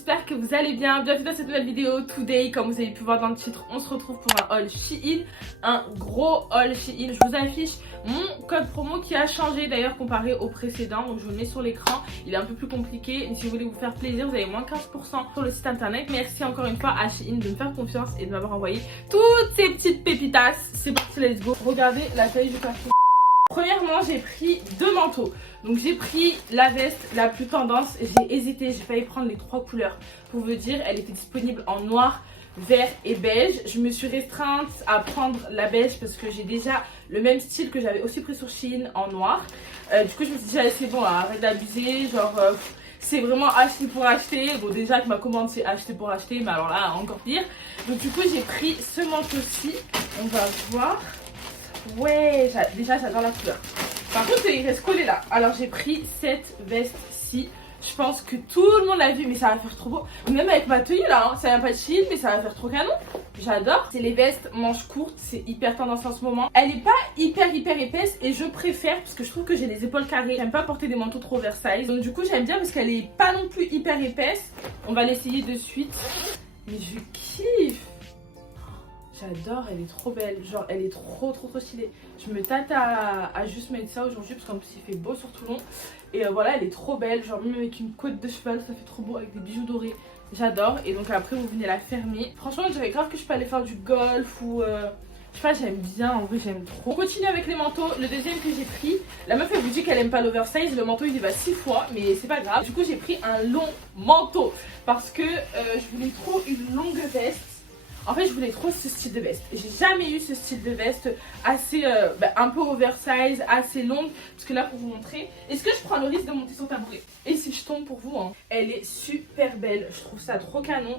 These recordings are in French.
j'espère que vous allez bien. Bienvenue dans cette nouvelle vidéo. Today, comme vous avez pu voir dans le titre, on se retrouve pour un haul Shein. Un gros haul Shein. Je vous affiche mon code promo qui a changé d'ailleurs comparé au précédent. Donc je vous le mets sur l'écran. Il est un peu plus compliqué. Mais si vous voulez vous faire plaisir, vous avez moins 15% sur le site internet. Merci encore une fois à Shein de me faire confiance et de m'avoir envoyé toutes ces petites pépitas. C'est parti, let's go. Regardez la taille du carton. Premièrement, j'ai pris deux manteaux. Donc j'ai pris la veste la plus tendance. J'ai hésité, j'ai failli prendre les trois couleurs. Pour vous dire, elle était disponible en noir, vert et beige. Je me suis restreinte à prendre la beige parce que j'ai déjà le même style que j'avais aussi pris sur Shein en noir. Du coup, je me suis dit, allez, c'est bon, arrête d'abuser. Genre, c'est vraiment acheter pour acheter. Bon, déjà avec ma commande, c'est acheter pour acheter. Mais alors là, encore pire. Donc du coup, j'ai pris ce manteau-ci. On va voir. Ouais, déjà j'adore la couleur. Par contre il reste collé là. Alors j'ai pris cette veste-ci. Je pense que tout le monde l'a vu, mais ça va faire trop beau. Même avec ma tenue là, hein. Ça vient pas de Shein, mais ça va faire trop canon. J'adore. C'est les vestes manches courtes, c'est hyper tendance en ce moment. Elle est pas hyper épaisse et je préfère parce que je trouve que j'ai les épaules carrées. J'aime pas porter des manteaux trop oversize. Donc du coup j'aime bien parce qu'elle est pas non plus hyper épaisse. On va l'essayer de suite. Mais je kiffe. J'adore, elle est trop belle, genre elle est trop stylée. Je me tâte à juste mettre ça aujourd'hui parce qu'en plus il fait beau sur Toulon. Et voilà, elle est trop belle, genre même avec une côte de cheval, ça fait trop beau avec des bijoux dorés. J'adore, et donc après vous venez la fermer. Franchement je dirais grave que je peux aller faire du golf ou... je sais pas, j'aime bien, en vrai j'aime trop. On continue avec les manteaux, le deuxième que j'ai pris. La meuf elle vous dit qu'elle aime pas l'oversize, le manteau il y va 6 fois, mais c'est pas grave. Du coup j'ai pris un long manteau parce que je voulais trop une longue veste. En fait je voulais trop ce style de veste. J'ai jamais eu ce style de veste assez un peu oversize, assez longue. Parce que là pour vous montrer, est-ce que je prends le risque de monter sur tabouret? Et si je tombe pour vous hein. Elle est super belle, je trouve ça trop canon.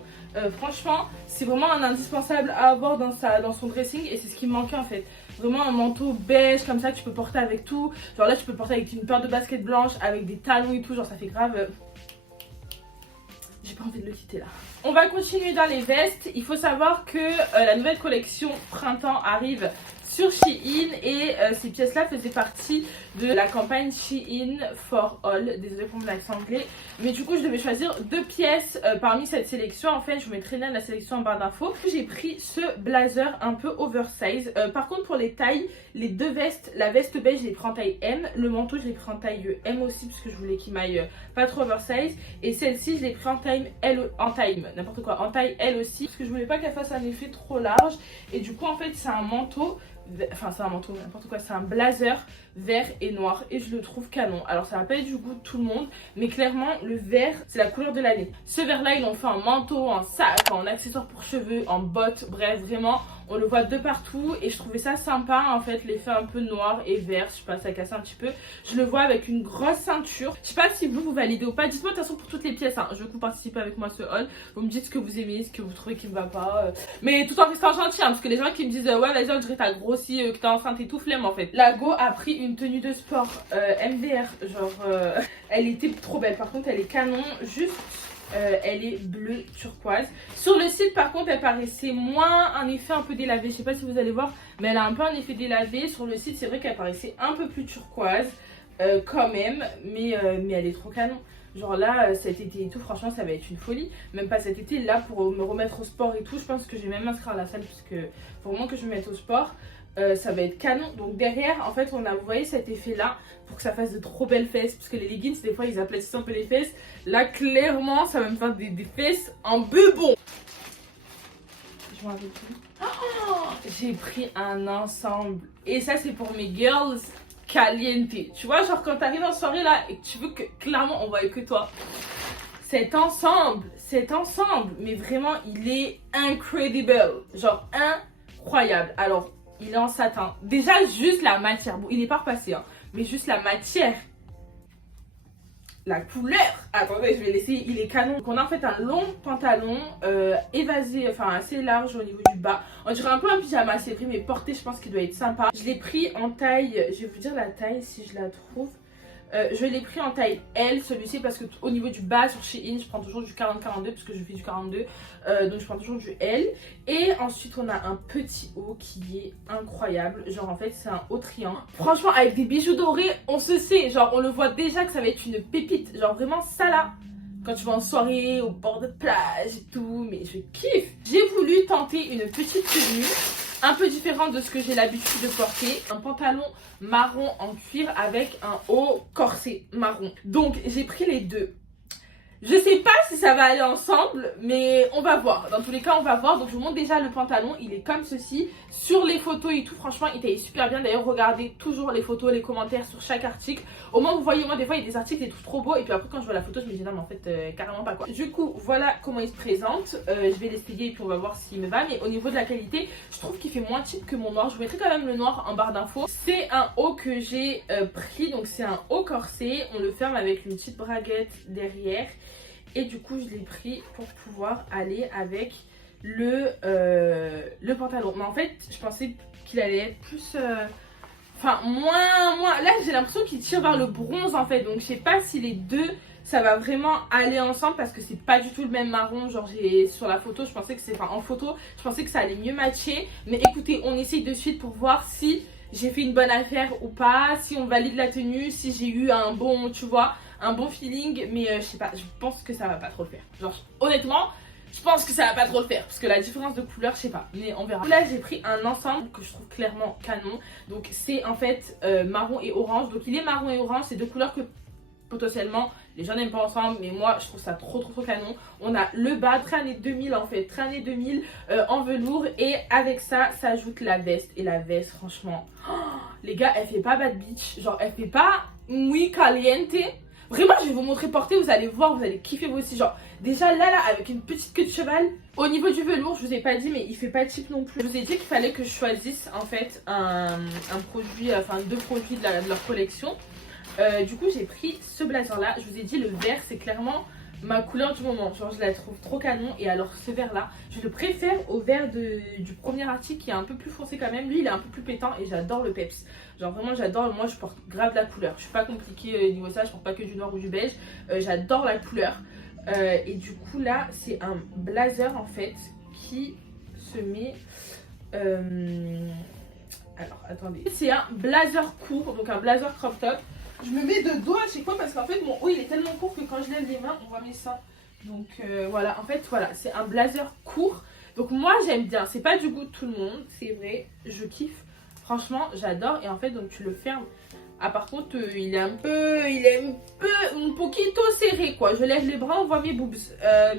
Franchement c'est vraiment un indispensable à avoir dans son dressing. Et c'est ce qui me manquait en fait. Vraiment un manteau beige comme ça que tu peux porter avec tout. Genre là tu peux le porter avec une paire de baskets blanches, avec des talons et tout. Genre ça fait grave... J'ai pas envie de le quitter là. On va continuer dans les vestes. Il faut savoir que la nouvelle collection printemps arrive sur Shein et ces pièces là faisaient partie de la campagne Shein for All. Désolée pour mon accent anglais, mais du coup je devais choisir deux pièces parmi cette sélection. En fait je vous mettrai la sélection en barre d'infos. J'ai pris ce blazer un peu oversize. Par contre pour les tailles, les deux vestes, la veste beige je l'ai pris en taille M, le manteau je l'ai pris en taille M aussi parce que je voulais qu'il m'aille pas trop oversize, et celle-ci je l'ai pris en taille L, en taille n'importe quoi, en taille L aussi parce que je voulais pas qu'elle fasse un effet trop large. Et du coup en fait c'est un manteau, enfin c'est un manteau n'importe quoi, c'est un blazer vert et noir et je le trouve canon. Alors ça va pas être du goût de tout le monde, mais clairement le vert c'est la couleur de l'année. Ce vert là ils l'ont fait en manteau, en sac, en accessoire pour cheveux, en bottes, bref vraiment on le voit de partout et je trouvais ça sympa en fait, l'effet un peu noir et vert, je sais pas, ça casse un petit peu. Je le vois avec une grosse ceinture. Je sais pas si vous validez ou pas, dites-moi de toute façon pour toutes les pièces hein. Je veux que vous participez avec moi à ce haul, vous me dites ce que vous aimez, ce que vous trouvez qui ne va pas, mais tout en restant gentil hein, parce que les gens qui me disent ouais vas-y on dirait t'as grossi, que t'es enceinte et tout, flemme en fait. La Go a pris une tenue de sport MDR, genre elle était trop belle, par contre elle est canon, juste elle est bleue turquoise. Sur le site par contre elle paraissait moins un effet un peu délavé, je sais pas si vous allez voir, mais elle a un peu un effet délavé. Sur le site c'est vrai qu'elle paraissait un peu plus turquoise quand même, mais elle est trop canon. Genre là cet été et tout, franchement ça va être une folie. Même pas cet été, là pour me remettre au sport et tout, je pense que je vais même m'inscrire à la salle parce que faut vraiment que je me mette au sport. Ça va être canon. Donc derrière en fait on a, vous voyez cet effet là pour que ça fasse de trop belles fesses, parce que les leggings des fois ils aplatissent un peu les fesses. Là clairement ça va me faire des fesses en bubon. Je m'en rappelle plus. Oh, j'ai pris un ensemble et ça c'est pour mes girls caliente. Tu vois genre quand t'arrives en soirée là et que tu veux que clairement on voit que toi. Cet ensemble mais vraiment il est incredible, genre incroyable. Alors il est en satin. Déjà juste la matière, bon il n'est pas repassé hein, mais juste la matière, la couleur, attendez je vais l'essayer, il est canon. Donc on a en fait un long pantalon évasé, enfin assez large au niveau du bas. On dirait un peu un pyjama, c'est pris mais porté, je pense qu'il doit être sympa. Je l'ai pris en taille, je vais vous dire la taille si je la trouve. Je l'ai pris en taille L celui-ci parce que au niveau du bas sur Shein je prends toujours du 40-42 parce que je fais du 42, donc je prends toujours du L. Et ensuite on a un petit haut qui est incroyable, genre en fait c'est un haut triangle. Franchement avec des bijoux dorés on se sait, genre on le voit déjà que ça va être une pépite, genre vraiment ça là. quand tu vas en soirée, au bord de plage et tout, mais je kiffe. J'ai voulu tenter une petite tenue un peu différente de ce que j'ai l'habitude de porter. Un pantalon marron en cuir avec un haut corset marron. Donc j'ai pris les deux. Je sais pas si ça va aller ensemble, mais on va voir. Dans tous les cas, on va voir. Donc, je vous montre déjà le pantalon. Il est comme ceci. Sur les photos et tout, franchement, il taille super bien. D'ailleurs, regardez toujours les photos, les commentaires sur chaque article. Au moins, vous voyez, moi, des fois, il y a des articles, ils trouvent trop beaux. Et puis après, quand je vois la photo, je me dis non, mais en fait, carrément pas quoi. Du coup, voilà comment il se présente. Je vais l'essayer et puis on va voir s'il me va. Mais au niveau de la qualité, je trouve qu'il fait moins cheap que mon noir. Je vous mettrai quand même le noir en barre d'infos. C'est un haut que j'ai pris. Donc, c'est un haut corset. On le ferme avec une petite braguette derrière. Et du coup, je l'ai pris pour pouvoir aller avec le pantalon. Mais en fait, je pensais qu'il allait être plus... Enfin, moins... Là, j'ai l'impression qu'il tire vers le bronze, en fait. Donc, je sais pas si les deux, ça va vraiment aller ensemble. Parce que c'est pas du tout le même marron. Genre, sur la photo, je pensais que c'est... Enfin, en photo, je pensais que ça allait mieux matcher. Mais écoutez, on essaye de suite pour voir si j'ai fait une bonne affaire ou pas. Si on valide la tenue, si j'ai eu un bon, tu vois... un bon feeling, mais je sais pas, je pense que ça va pas trop le faire. Genre, honnêtement, je pense que ça va pas trop le faire, parce que la différence de couleur, je sais pas, mais on verra. Là, j'ai pris un ensemble que je trouve clairement canon. Donc, c'est en fait marron et orange. Donc, il est marron et orange, c'est deux couleurs que potentiellement les gens n'aiment pas ensemble, mais moi je trouve ça trop canon. On a le bas, très années 2000 en fait, très années 2000 en velours, et avec ça s'ajoute la veste. Et la veste, franchement, oh, les gars, elle fait pas bad bitch, genre elle fait pas muy caliente. Vraiment, je vais vous montrer porter, vous allez voir, vous allez kiffer vous aussi. Genre, déjà là, avec une petite queue de cheval. Au niveau du velours, je vous ai pas dit, mais il fait pas cheap non plus. Je vous ai dit qu'il fallait que je choisisse en fait un produit, enfin deux produits de leur collection. Du coup, j'ai pris ce blazer là. Je vous ai dit, le vert, c'est clairement ma couleur du moment. Genre, je la trouve trop canon. Et alors, ce vert là, je le préfère au vert du premier article qui est un peu plus foncé quand même. Lui, il est un peu plus pétant et j'adore le peps. Genre, vraiment, j'adore. Moi, je porte grave la couleur. Je suis pas compliquée niveau ça. Je porte pas que du noir ou du beige. J'adore la couleur. Et du coup, là, c'est un blazer en fait qui se met. Alors, attendez. C'est un blazer court, donc un blazer crop top. Je me mets de dos à chaque fois parce qu'en fait mon haut il est tellement court que quand je lève les mains on voit mes seins. Donc voilà, en fait voilà, c'est un blazer court. Donc moi j'aime bien, c'est pas du goût de tout le monde, c'est vrai, je kiffe. Franchement j'adore, et en fait donc tu le fermes. Ah par contre il est un peu un poquito serré quoi. Je lève les bras, on voit mes boobs.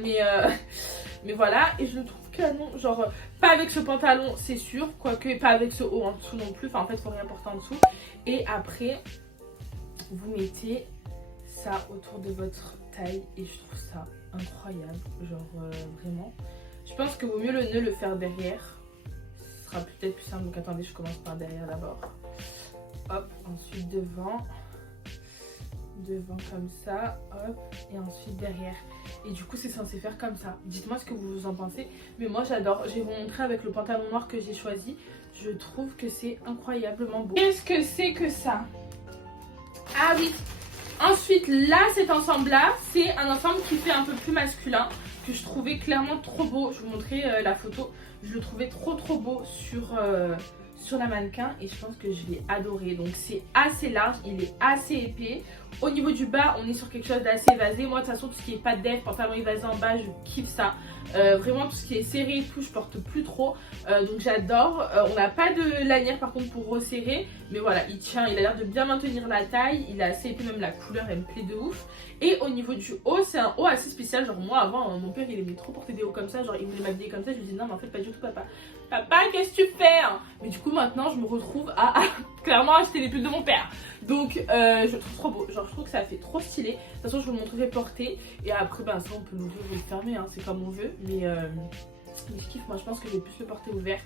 Mais voilà, et je le trouve canon. Genre pas avec ce pantalon c'est sûr, quoique pas avec ce haut en dessous non plus. Enfin en fait faut rien porter en dessous. Et après vous mettez ça autour de votre taille et je trouve ça incroyable, genre vraiment. Je pense que vaut mieux le faire derrière, ce sera peut-être plus simple. Donc attendez, je commence par derrière d'abord. Hop, ensuite devant comme ça, hop, et ensuite derrière. Et du coup c'est censé faire comme ça. Dites-moi ce que vous en pensez, mais moi j'adore. Je vais vous montrer avec le pantalon noir que j'ai choisi. Je trouve que c'est incroyablement beau. Qu'est-ce que c'est que ça? Ah oui, ensuite là cet ensemble là c'est un ensemble qui fait un peu plus masculin, que je trouvais clairement trop beau. Je vous montrerai la photo, je le trouvais trop beau sur la mannequin et je pense que je l'ai adoré. Donc c'est assez large, il est assez épais. Au niveau du bas on est sur quelque chose d'assez évasé. Moi de toute façon tout ce qui est pas de def, pantalon évasé en bas, je kiffe ça. Vraiment tout ce qui est serré et tout je porte plus trop, donc j'adore. On n'a pas de lanière par contre pour resserrer, mais voilà il tient, il a l'air de bien maintenir la taille, il est assez épais, même la couleur elle me plaît de ouf. Et au niveau du haut c'est un haut assez spécial. Genre moi avant mon père il aimait trop porter des hauts comme ça, genre il voulait m'habiller comme ça. Je lui dis non mais en fait pas du tout papa, qu'est-ce que tu fais hein? Mais du coup maintenant je me retrouve à clairement acheter les pulls de mon père. Donc je le trouve trop beau, genre je trouve que ça fait trop stylé. De toute façon je vous le montrerai porter et après ben ça on peut l'ouvrir ou le fermer hein, c'est comme on veut. Mais je kiffe, moi je pense que je vais plus le porter ouvert.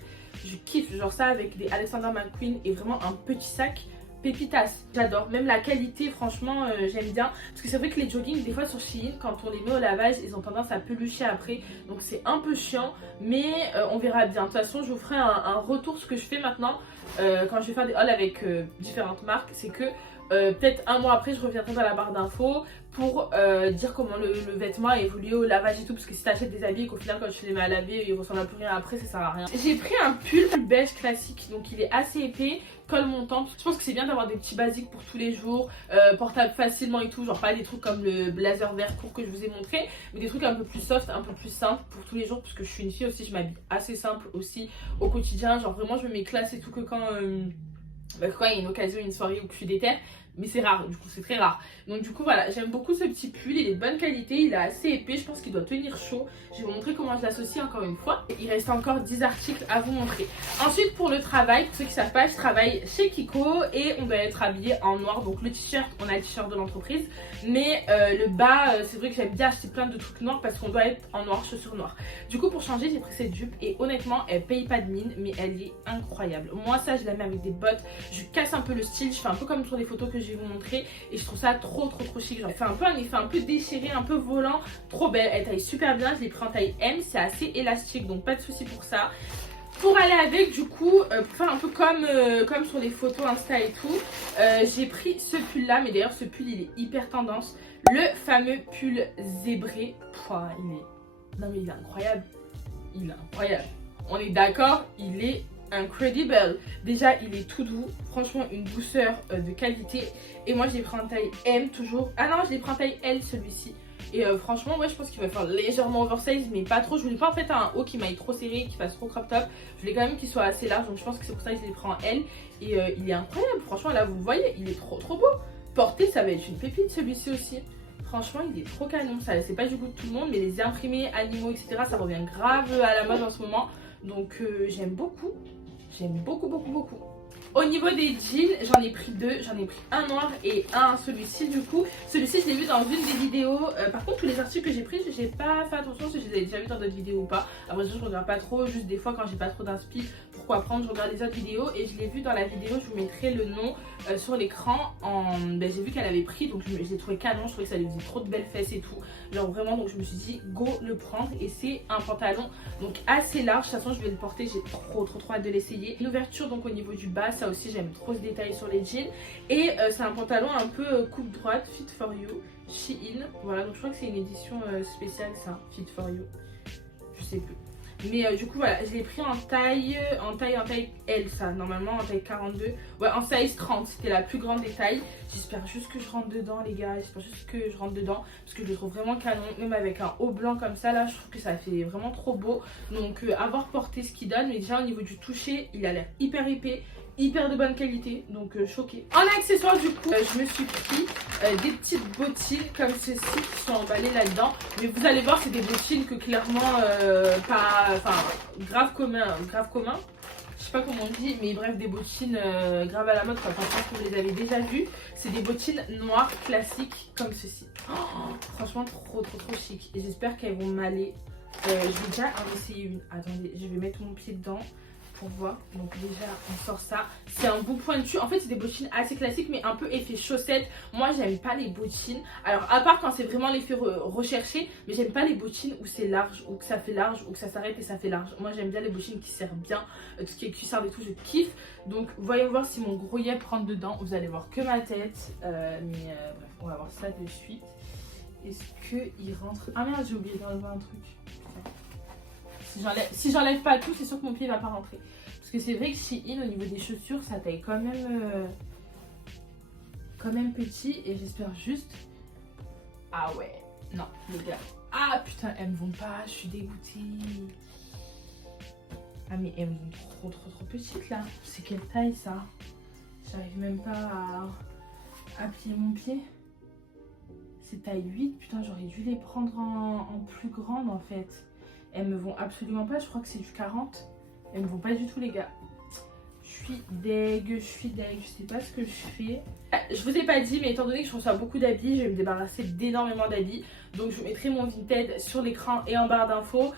Je kiffe, genre ça avec des Alexander McQueen et vraiment un petit sac pépitas. J'adore, même la qualité franchement j'aime bien. Parce que c'est vrai que les joggings des fois sur Shein quand on les met au lavage ils ont tendance à pelucher après. Donc c'est un peu chiant mais on verra bien. De toute façon je vous ferai un retour. Ce que je fais maintenant quand je vais faire des hauls avec différentes marques, c'est que Peut-être un mois après je reviendrai dans la barre d'infos pour dire comment le vêtement a évolué au lavage et tout, parce que si t'achètes des habits et qu'au final quand tu les mets à laver ils ressemblent à plus rien après, ça sert à rien. J'ai pris un pull beige classique, donc il est assez épais, colle montante. Je pense que c'est bien d'avoir des petits basiques pour tous les jours, portables facilement et tout, genre pas des trucs comme le blazer vert court que je vous ai montré, mais des trucs un peu plus soft, un peu plus simples pour tous les jours, parce que je suis une fille aussi, je m'habille assez simple aussi au quotidien, genre vraiment je me mets classe et tout que quand il y a une occasion, une soirée où je suis déter, mais c'est rare, du coup c'est très rare. Donc du coup voilà, j'aime beaucoup ce petit pull, il est de bonne qualité, il est assez épais, je pense qu'il doit tenir chaud. Je vais vous montrer comment je l'associe encore une fois. Il reste encore 10 articles à vous montrer. Ensuite pour le travail, pour ceux qui ne savent pas, je travaille chez Kiko et on doit être habillé en noir. Donc le t-shirt, on a le t-shirt de l'entreprise, mais le bas, c'est vrai que j'aime bien acheter plein de trucs noirs parce qu'on doit être en noir, chaussures noires. Du coup pour changer, j'ai pris cette jupe et honnêtement, elle paye pas de mine, mais elle est incroyable. Moi ça, je la mets avec des bottes, je casse un peu le style, je fais un peu comme sur les photos que je vais vous montrer et je trouve ça trop chic. Genre, elle fait un peu un effet un peu déchiré, un peu volant, trop belle, elle taille super bien. Je l'ai pris en taille M, c'est assez élastique donc pas de souci pour ça. Pour aller avec, du coup, pour faire un peu comme sur les photos Insta et tout, j'ai pris ce pull là, mais d'ailleurs ce pull il est hyper tendance, le fameux pull zébré. Pouah, non mais il est incroyable, il est incroyable, on est d'accord, il est incredible. Déjà il est tout doux, franchement une douceur de qualité. Et moi je l'ai pris en taille M toujours. Ah non, je l'ai pris en taille L celui-ci. Et franchement ouais, je pense qu'il va faire légèrement oversize, mais pas trop. Je voulais pas en fait un haut qui m'aille trop serré, qui fasse trop crop top. Je voulais quand même qu'il soit assez large, donc je pense que c'est pour ça que je l'ai pris en L. Et il est incroyable, franchement là vous le voyez, il est trop beau. Porté ça va être une pépite celui-ci aussi. Franchement il est trop canon, ça c'est pas du goût de tout le monde, mais les imprimés, animaux etc, ça revient grave à la mode en ce moment. Donc j'aime beaucoup. J'aime beaucoup. Au niveau des jeans, j'en ai pris deux. J'en ai pris un noir et un celui-ci du coup. Celui-ci je l'ai vu dans une des vidéos. Par contre tous les articles que j'ai pris, j'ai pas fait attention si je les ai déjà vus dans d'autres vidéos ou pas. Après ça je regarde pas trop, juste des fois quand j'ai pas trop d'inspi, pourquoi prendre, je regarde les autres vidéos. Et je l'ai vu dans la vidéo, je vous mettrai le nom sur l'écran. J'ai vu qu'elle avait pris, donc je l'ai trouvé canon. Je trouvais que ça lui faisait trop de belles fesses et tout. Genre vraiment, donc je me suis dit go le prendre. Et c'est un pantalon donc assez large. De toute façon je vais le porter, j'ai trop hâte de l'essayer. Une ouverture donc au niveau du bas, ça aussi j'aime trop ce détail sur les jeans. Et c'est un pantalon un peu coupe droite, Fit for You, Shein. Voilà, donc je crois que c'est une édition spéciale ça, Fit for You, je sais plus. Mais du coup voilà, je l'ai pris en taille L ça, normalement en taille 42. Ouais, en size 30, c'était la plus grande des tailles. J'espère juste que je rentre dedans les gars, j'espère juste que je rentre dedans. Parce que je le trouve vraiment canon, même avec un haut blanc comme ça là, je trouve que ça fait vraiment trop beau. Donc à voir porter ce qu'il donne, mais déjà au niveau du toucher, il a l'air hyper épais, hyper de bonne qualité, donc choquée. En accessoire du coup, je me suis pris des petites bottines comme ceci qui sont emballées là-dedans. Mais vous allez voir, c'est des bottines que clairement grave commun. Je sais pas comment on dit, mais bref, des bottines grave à la mode, je pense que vous les avez déjà vues. C'est des bottines noires classiques comme ceci. Oh, franchement trop chic. Et j'espère qu'elles vont m'aller. Je vais déjà en essayer une. Attendez, je vais mettre mon pied dedans pour voir. Donc déjà on sort ça, c'est un bout pointu. En fait c'est des bottines assez classiques mais un peu effet chaussette. Moi j'aime pas les bottines, alors à part quand c'est vraiment l'effet recherché, mais j'aime pas les bottines où c'est large, ou que ça fait large, ou que ça s'arrête et ça fait large. Moi j'aime bien les bottines qui serrent bien, tout ce qui est cuissard et tout je kiffe. Donc voyons voir si mon gros yep rentre dedans. Vous allez voir que ma tête, bref on va voir ça de suite. Est-ce qu'il rentre? Ah merde, j'ai oublié d'enlever un truc. Putain. Si j'enlève pas tout, c'est sûr que mon pied va pas rentrer. Parce que c'est vrai que Shein au niveau des chaussures, ça taille quand même petit. Et j'espère juste... Ah ouais, non les gars. Ah putain, elles me vont pas, je suis dégoûtée. Ah mais elles me vont trop petites là. C'est quelle taille ça? J'arrive même pas à plier mon pied. C'est taille 8, putain j'aurais dû les prendre en plus grande en fait. Elles me vont absolument pas, je crois que c'est du 40. Elles me vont pas du tout les gars. Je suis deg, je sais pas ce que je fais. Je vous ai pas dit, mais étant donné que je reçois beaucoup d'habits, je vais me débarrasser d'énormément d'habits. Donc je vous mettrai mon Vinted sur l'écran et en barre d'infos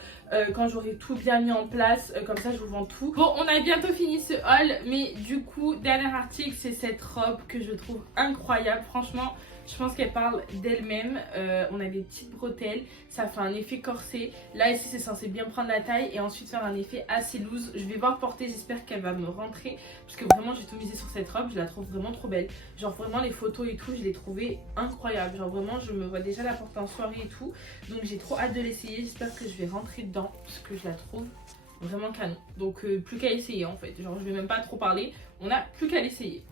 quand j'aurai tout bien mis en place. Comme ça je vous vends tout. Bon, on a bientôt fini ce haul, mais du coup, dernier article, c'est cette robe que je trouve incroyable. Franchement, Je pense qu'elle parle d'elle-même. On a des petites bretelles, ça fait un effet corset. Là ici c'est censé bien prendre la taille et ensuite faire un effet assez loose. Je vais voir porter, j'espère qu'elle va me rentrer parce que vraiment j'ai tout misé sur cette robe, je la trouve vraiment trop belle. Genre vraiment les photos et tout, je l'ai trouvée incroyable. Genre vraiment je me vois déjà la porter en soirée et tout. Donc j'ai trop hâte de l'essayer, j'espère que je vais rentrer dedans parce que je la trouve vraiment canon. Donc plus qu'à essayer en fait. Genre je vais même pas trop parler, on a plus qu'à l'essayer.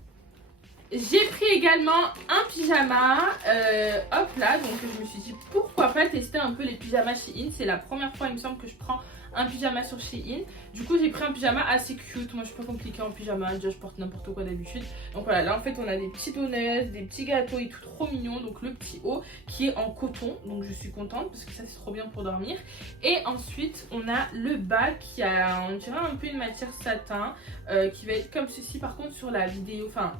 J'ai pris également un pyjama, hop là, donc je me suis dit pourquoi pas tester un peu les pyjamas Shein. C'est la première fois il me semble que je prends un pyjama sur Shein. Du coup j'ai pris un pyjama assez cute, moi je suis pas compliquée en pyjama, déjà je porte n'importe quoi d'habitude. Donc voilà, là en fait on a des petits donuts, des petits gâteaux et tout trop mignon. Donc le petit haut qui est en coton, donc je suis contente parce que ça c'est trop bien pour dormir. Et ensuite on a le bas qui a on dirait un peu une matière satin, qui va être comme ceci. Par contre sur la vidéo, enfin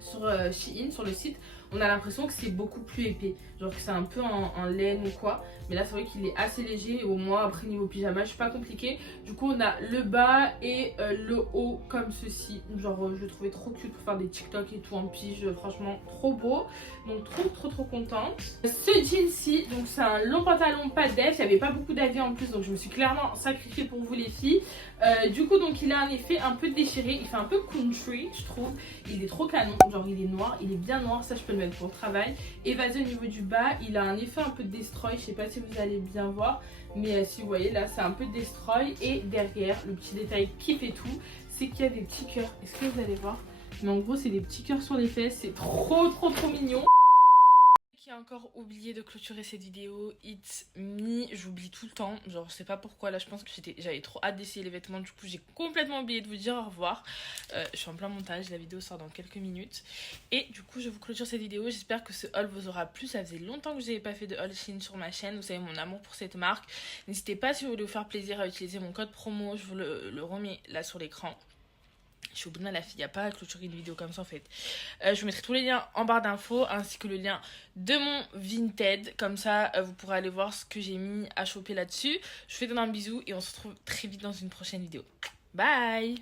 sur Shein, sur le site, on a l'impression que c'est beaucoup plus épais, genre que c'est un peu en laine ou quoi. Mais là c'est vrai qu'il est assez léger et au moins après niveau pyjama je suis pas compliquée. Du coup on a le bas et le haut comme ceci. Genre je le trouvais trop cute pour faire des TikTok et tout en pige, franchement trop beau. Donc trop contente. Ce jean-ci, donc c'est un long pantalon pas def, il n'y avait pas beaucoup d'avis en plus donc je me suis clairement sacrifiée pour vous les filles. Du coup donc il a un effet un peu déchiré, il fait un peu country je trouve. Il est trop canon, genre il est noir, il est bien noir, ça je peux le mettre pour le travail. Et vas-y au niveau du bas, il a un effet un peu destroy, je sais pas si vous allez bien voir. Mais si vous voyez là c'est un peu destroy. Et derrière le petit détail qui fait tout, c'est qu'il y a des petits cœurs. Est-ce que vous allez voir? Mais en gros c'est des petits cœurs sur les fesses, c'est trop mignon. Qui a encore oublié de clôturer cette vidéo, it's me, j'oublie tout le temps, genre je sais pas pourquoi. Là je pense que j'avais trop hâte d'essayer les vêtements, du coup j'ai complètement oublié de vous dire au revoir. Je suis en plein montage, la vidéo sort dans quelques minutes et du coup je vous clôture cette vidéo. J'espère que ce haul vous aura plu, ça faisait longtemps que je n'avais pas fait de haul Shein sur ma chaîne, vous savez mon amour pour cette marque. N'hésitez pas si vous voulez vous faire plaisir à utiliser mon code promo, je vous le remets là sur l'écran. Je suis au bout de la fille, il n'y a pas à clôturer une vidéo comme ça en fait. Je vous mettrai tous les liens en barre d'infos ainsi que le lien de mon Vinted. Comme ça, vous pourrez aller voir ce que j'ai mis à choper là-dessus. Je vous fais un bisou et on se retrouve très vite dans une prochaine vidéo. Bye!